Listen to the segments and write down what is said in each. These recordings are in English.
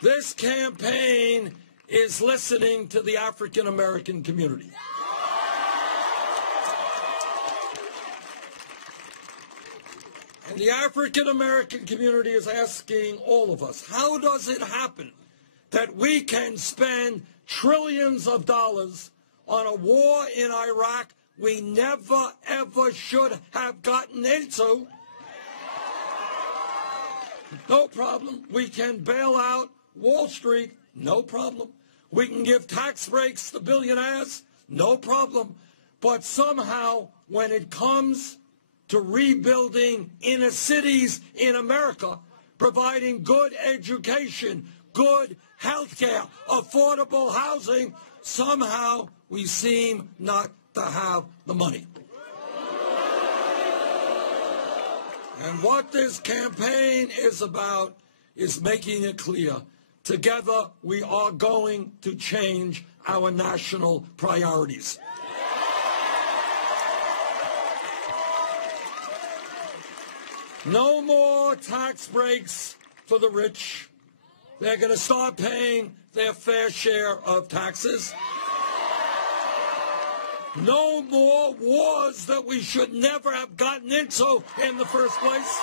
This campaign is listening to the African American community. And the African American community is asking all of us, how does it happen that we can spend trillions of dollars on a war in Iraq we never, ever should have gotten into? No problem. We can bail out Wall Street. No problem. We can give tax breaks to billionaires. No problem. But somehow, when it comes to rebuilding inner cities in America, providing good education, good health care, affordable housing, somehow we seem not to have the money. And what this campaign is about is making it clear. Together, we are going to change our national priorities. No more tax breaks for the rich. They're going to start paying their fair share of taxes. No more wars that we should never have gotten into in the first place.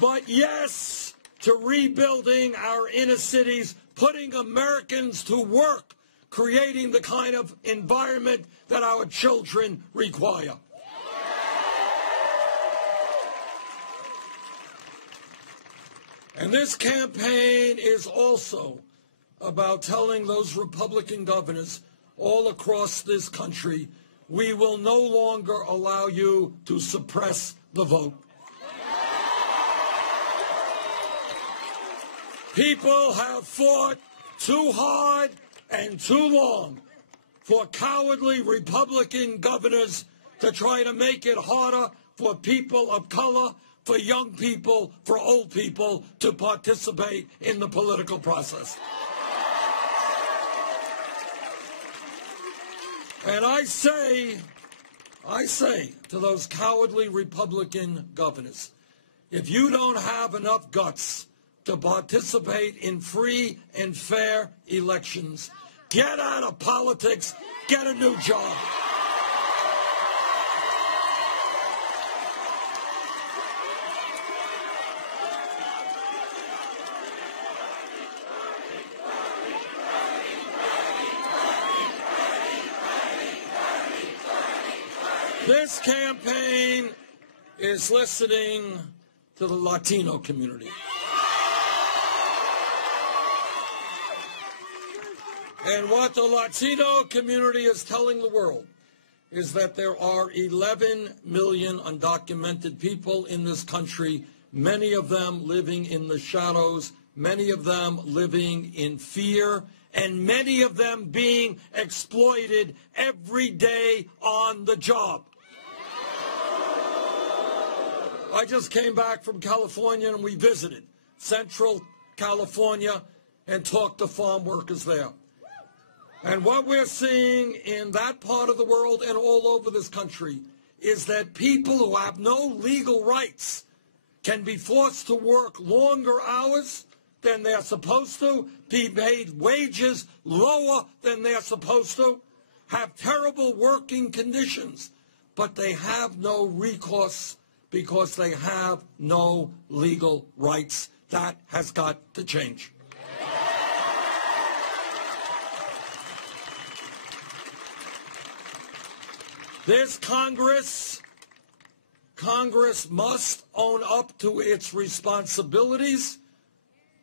But yes, to rebuilding our inner cities, putting Americans to work, creating the kind of environment that our children require. And this campaign is also about telling those Republican governors all across this country, we will no longer allow you to suppress the vote. People have fought too hard and too long for cowardly Republican governors to try to make it harder for people of color, for young people, for old people to participate in the political process. And I say to those cowardly Republican governors, if you don't have enough guts to participate in free and fair elections, get out of politics, get a new job. This campaign is listening to the Latino community. And what the Latino community is telling the world is that there are 11 million undocumented people in this country, many of them living in the shadows, many of them living in fear, and many of them being exploited every day on the job. I just came back from California and we visited Central California and talked to farm workers there. And what we're seeing in that part of the world and all over this country is that people who have no legal rights can be forced to work longer hours than they're supposed to, be paid wages lower than they're supposed to, have terrible working conditions, but they have no recourse because they have no legal rights. That has got to change. This Congress must own up to its responsibilities,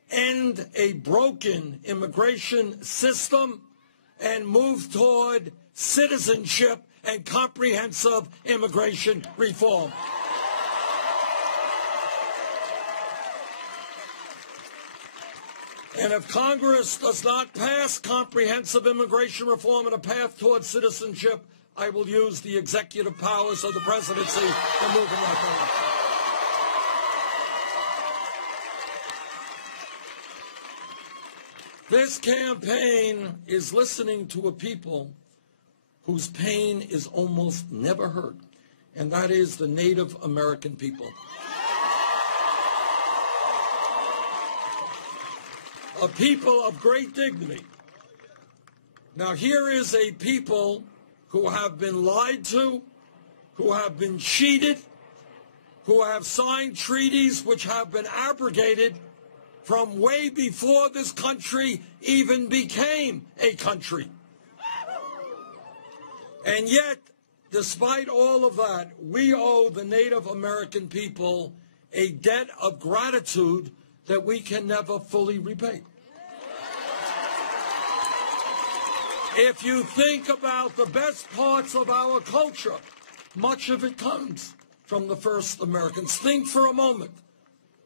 end a broken immigration system, and move toward citizenship and comprehensive immigration reform. And if Congress does not pass comprehensive immigration reform and a path towards citizenship, I will use the executive powers of the presidency to move in that direction. This campaign is listening to a people whose pain is almost never heard, and that is the Native American people. a people of great dignity. Now, here is a people who have been lied to, who have been cheated, who have signed treaties which have been abrogated from way before this country even became a country. And yet, despite all of that, we owe the Native American people a debt of gratitude that we can never fully repay. If you think about the best parts of our culture, much of it comes from the first Americans. Think for a moment.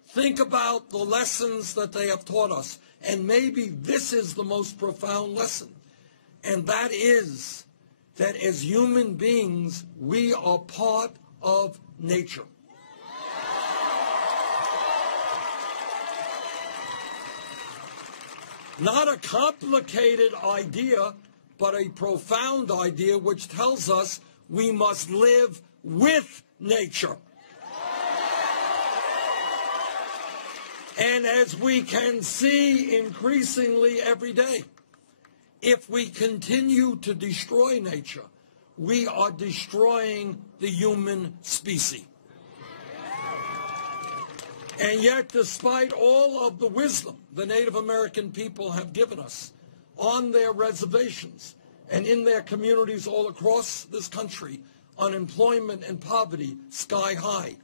Think about the lessons that they have taught us. And maybe this is the most profound lesson. And that is that as human beings, we are part of nature. Not a complicated idea, but a profound idea which tells us we must live with nature. And as we can see increasingly every day, if we continue to destroy nature, we are destroying the human species. And yet, despite all of the wisdom the Native American people have given us on their reservations and in their communities all across this country, unemployment and poverty sky high,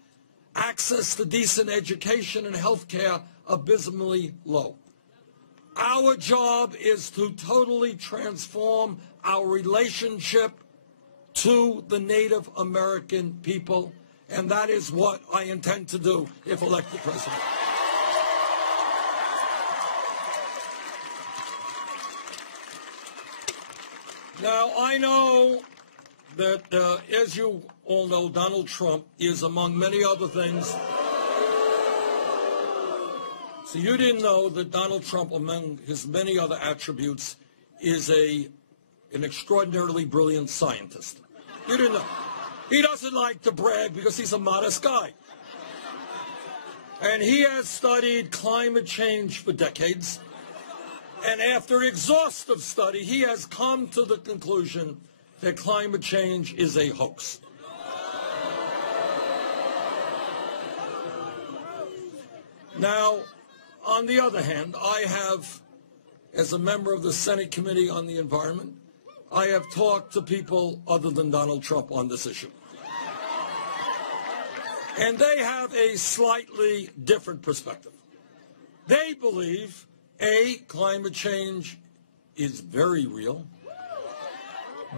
access to decent education and health care abysmally low. Our job is to totally transform our relationship to the Native American people, and that is what I intend to do if elected president. Now, I know that, as you all know, Donald Trump is, among many other things. So you didn't know that Donald Trump, among his many other attributes, is an extraordinarily brilliant scientist. You didn't know. He doesn't like to brag because he's a modest guy. And he has studied climate change for decades. And after exhaustive study, he has come to the conclusion that climate change is a hoax. Now, on the other hand, I have, as a member of the Senate Committee on the Environment, I have talked to people other than Donald Trump on this issue. And they have a slightly different perspective. They believe, A, climate change is very real.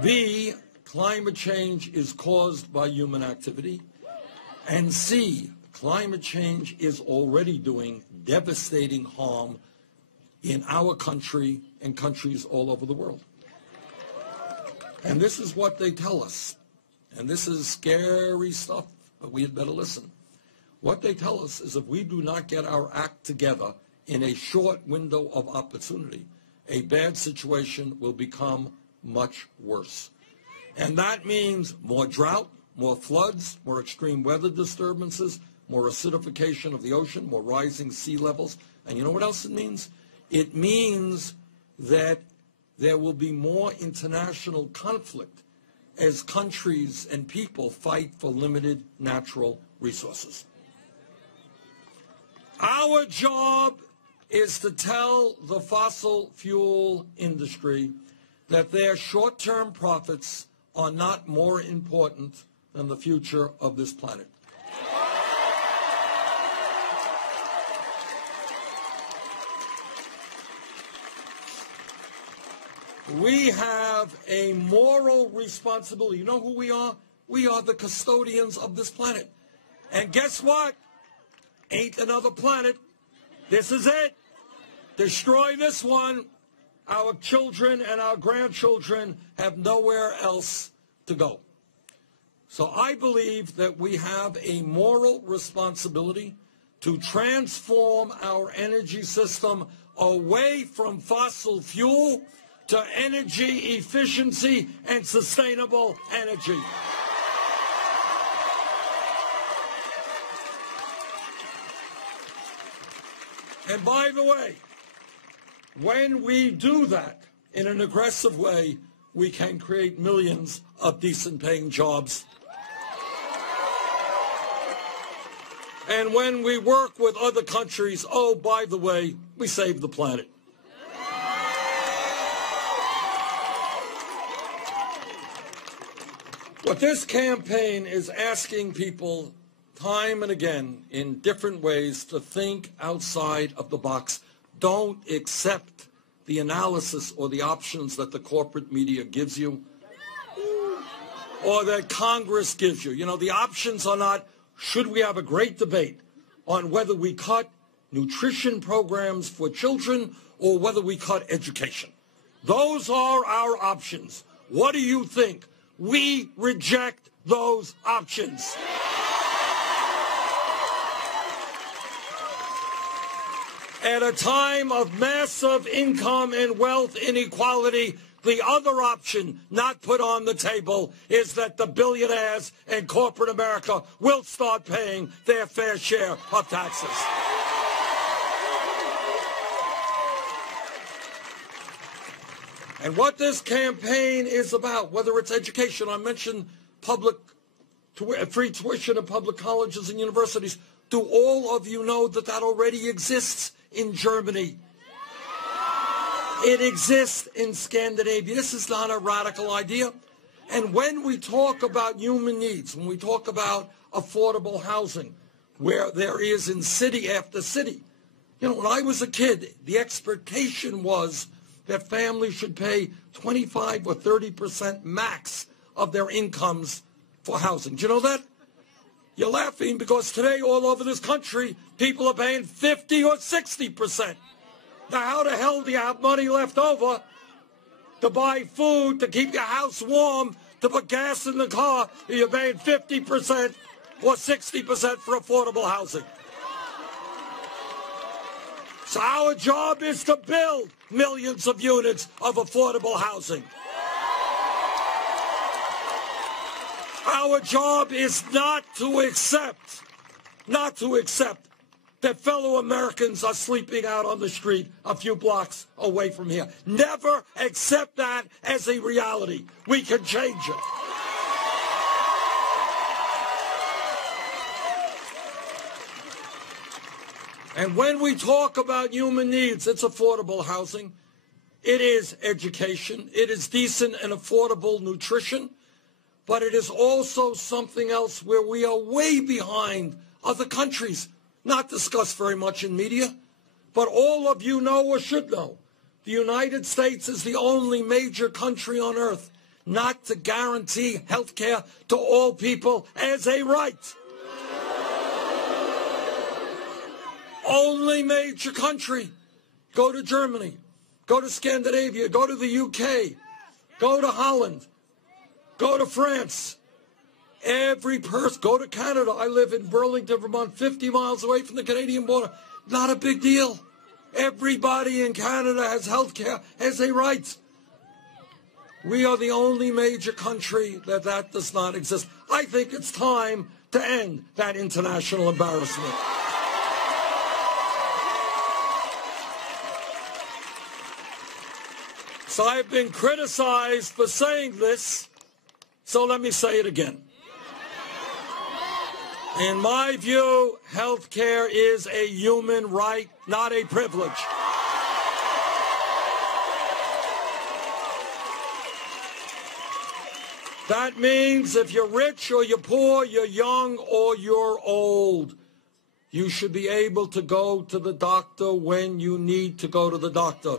B, climate change is caused by human activity. And C, climate change is already doing devastating harm in our country and countries all over the world. And this is what they tell us. And this is scary stuff, but we had better listen. What they tell us is if we do not get our act together in a short window of opportunity, a bad situation will become much worse. And that means more drought, more floods, more extreme weather disturbances, more acidification of the ocean, more rising sea levels. And you know what else it means? It means that there will be more international conflict as countries and people fight for limited natural resources. Our job is to tell the fossil fuel industry that their short-term profits are not more important than the future of this planet. We have a moral responsibility. You know who we are? We are the custodians of this planet. And guess what? Ain't another planet. This is it. Destroy this one. Our children and our grandchildren have nowhere else to go. So I believe that we have a moral responsibility to transform our energy system away from fossil fuel to energy efficiency and sustainable energy. And by the way, When we do that in an aggressive way, we can create millions of decent paying jobs. And when we work with other countries, oh, by the way, we save the planet. What this campaign is asking people time and again in different ways to think outside of the box. Don't accept the analysis or the options that the corporate media gives you or that Congress gives you. You know, the options are not, should we have a great debate on whether we cut nutrition programs for children or whether we cut education. Those are our options. What do you think? We reject those options. At a time of massive income and wealth inequality, the other option not put on the table is that the billionaires and corporate America will start paying their fair share of taxes. And what this campaign is about, whether it's education, I mentioned free tuition at public colleges and universities. Do all of you know that that already exists in Germany? It exists in Scandinavia. This is not a radical idea. And when we talk about human needs, when we talk about affordable housing, where there is in city after city, you know, when I was a kid, the expectation was that families should pay 25 or 30% max of their incomes for housing. Do you know that? You're laughing because today all over this country, people are paying 50 or 60%. Now, how the hell do you have money left over to buy food, to keep your house warm, to put gas in the car, if you're paying 50% or 60% for affordable housing? So our job is to build millions of units of affordable housing. Our job is not to accept that fellow Americans are sleeping out on the street a few blocks away from here. Never accept that as a reality. We can change it. And when we talk about human needs, it's affordable housing, it is education, it is decent and affordable nutrition, but it is also something else where we are way behind other countries, not discussed very much in media, but all of you know or should know. The United States is the only major country on earth not to guarantee health care to all people as a right. Only major country. Go to Germany, go to Scandinavia, go to the UK, go to Holland, go to France. Every person, go to Canada. I live in Burlington, Vermont, 50 miles away from the Canadian border. Not a big deal. Everybody in Canada has health care as a right. We are the only major country that does not exist. I think it's time to end that international embarrassment. So I've been criticized for saying this, so let me say it again. In my view, health care is a human right, not a privilege. That means if you're rich or you're poor, you're young or you're old, you should be able to go to the doctor when you need to go to the doctor.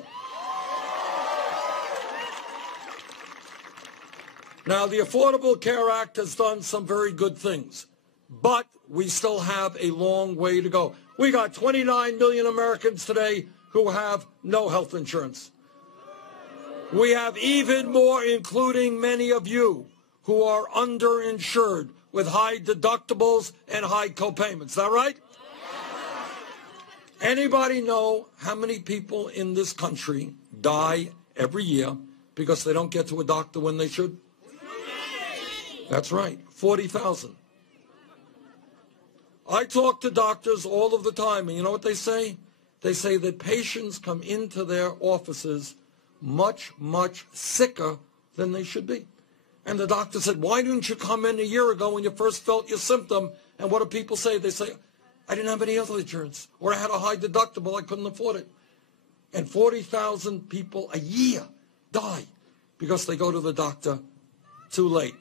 Now, the Affordable Care Act has done some very good things, but we still have a long way to go. We got 29 million Americans today who have no health insurance. We have even more, including many of you, who are underinsured with high deductibles and high copayments. Is that right? Anybody know how many people in this country die every year because they don't get to a doctor when they should? That's right, 40,000. I talk to doctors all of the time, and you know what they say? they say that patients come into their offices much, much sicker than they should be. And the doctor said, why didn't you come in a year ago when you first felt your symptom? And what do people say? They say, I didn't have any health insurance, or I had a high deductible, I couldn't afford it. And 40,000 people a year die because they go to the doctor too late.